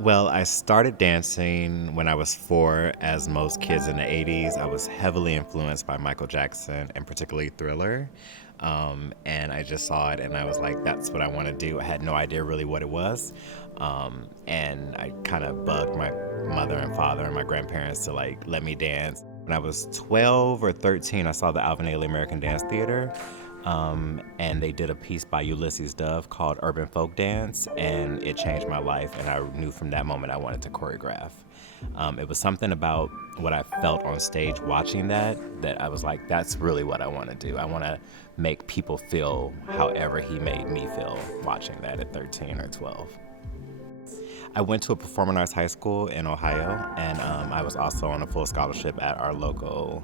Well, I started dancing when I was 4, as most kids in the 80s. I was heavily influenced by Michael Jackson and particularly Thriller. And I just saw it and I was like, that's what I want to do. I had no idea really what it was. And I kind of bugged my mother and father and my grandparents to like let me dance. When I was 12 or 13, I saw the Alvin Ailey American Dance Theater. And they did a piece by Ulysses Dove called Urban Folk Dance, and it changed my life. And I knew from that moment I wanted to choreograph. It was something about what I felt on stage watching that I was like, that's really what I want to do. I want to make people feel however he made me feel watching that at 13 or 12. I went to a performing arts high school in Ohio, and I was also on a full scholarship at our local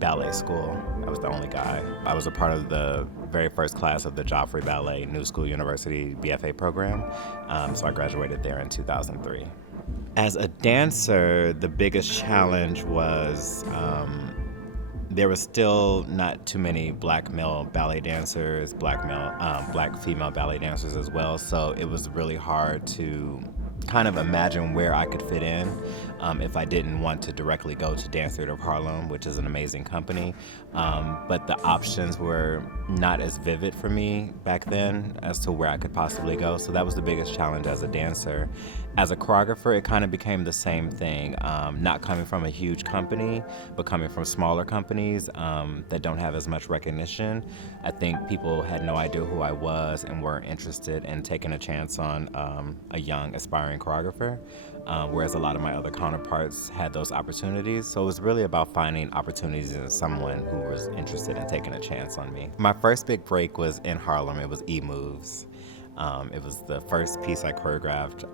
ballet school. I was the only guy. I was a part of the very first class of the Joffrey Ballet New School University BFA program, so I graduated there in 2003. As a dancer, the biggest challenge was there was still not too many black male ballet dancers, black female ballet dancers as well. So it was really hard to kind of imagine where I could fit in if I didn't want to directly go to Dance Theater of Harlem, which is an amazing company. But the options were not as vivid for me back then as to where I could possibly go. So that was the biggest challenge as a dancer. As a choreographer, it kind of became the same thing, not coming from a huge company, but coming from smaller companies that don't have as much recognition. I think people had no idea who I was and weren't interested in taking a chance on a young, aspiring choreographer, whereas a lot of my other counterparts had those opportunities. So it was really about finding opportunities in someone who was interested in taking a chance on me. My first big break was in Harlem. It was E-Moves. It was the first piece I choreographed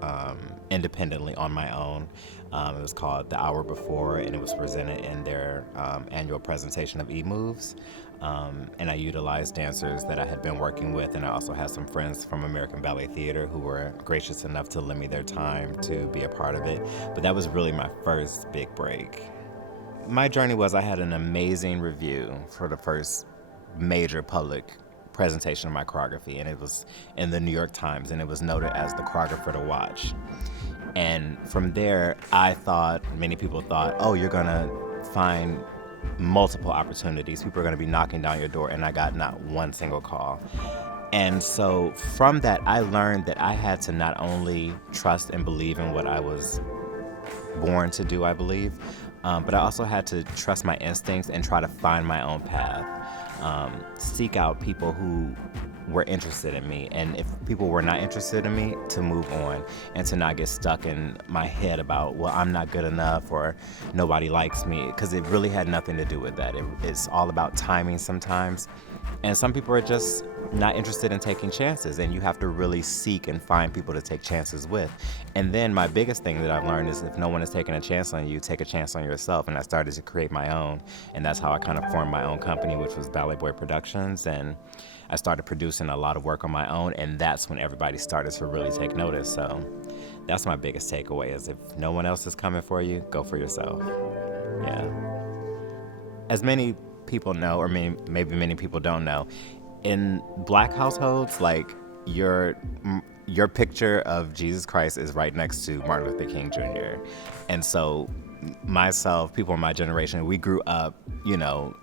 independently on my own. It was called The Hour Before, and it was presented in their annual presentation of E-Moves. And I utilized dancers that I had been working with, and I also had some friends from American Ballet Theater who were gracious enough to lend me their time to be a part of it. But that was really my first big break. My journey was I had an amazing review for the first major public presentation of my choreography, and it was in the New York Times, and it was noted as the choreographer to watch. And from there, many people thought, oh, you're gonna find multiple opportunities. People are gonna be knocking down your door, and I got not one single call. And so from that, I learned that I had to not only trust and believe in what I was born to do, I believe, but I also had to trust my instincts and try to find my own path. Seek out people who were interested in me, and if people were not interested in me, to move on and to not get stuck in my head about, well, I'm not good enough or nobody likes me, because it really had nothing to do with that. It's all about timing sometimes, and some people are just not interested in taking chances, and you have to really seek and find people to take chances with. And then my biggest thing that I've learned is if no one is taking a chance on you, take a chance on yourself. And I started to create my own, and that's how I kind of formed my own company, which was Ballet Boy Productions. And I started producing a lot of work on my own, and that's when everybody started to really take notice. So that's my biggest takeaway, is if no one else is coming for you, go for yourself. Yeah. As many people know, or maybe many people don't know, in black households, like your picture of Jesus Christ is right next to Martin Luther King Jr. And so myself, people in my generation, we grew up,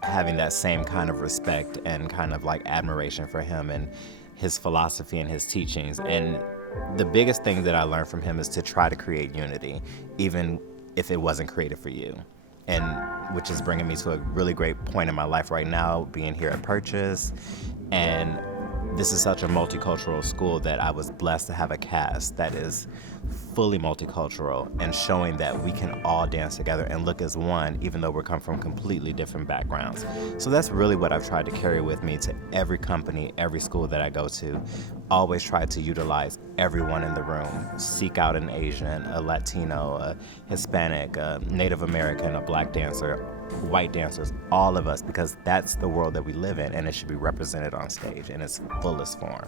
having that same kind of respect and kind of like admiration for him and his philosophy and his teachings. And the biggest thing that I learned from him is to try to create unity, even if it wasn't created for you. And which is bringing me to a really great point in my life right now, being here at Purchase. And this is such a multicultural school that I was blessed to have a cast that is fully multicultural and showing that we can all dance together and look as one, even though we come from completely different backgrounds. So that's really what I've tried to carry with me to every company, every school that I go to. Always try to utilize everyone in the room. Seek out an Asian, a Latino, a Hispanic, a Native American, a black dancer, white dancers, all of us, because that's the world that we live in, and it should be represented on stage in its fullest form.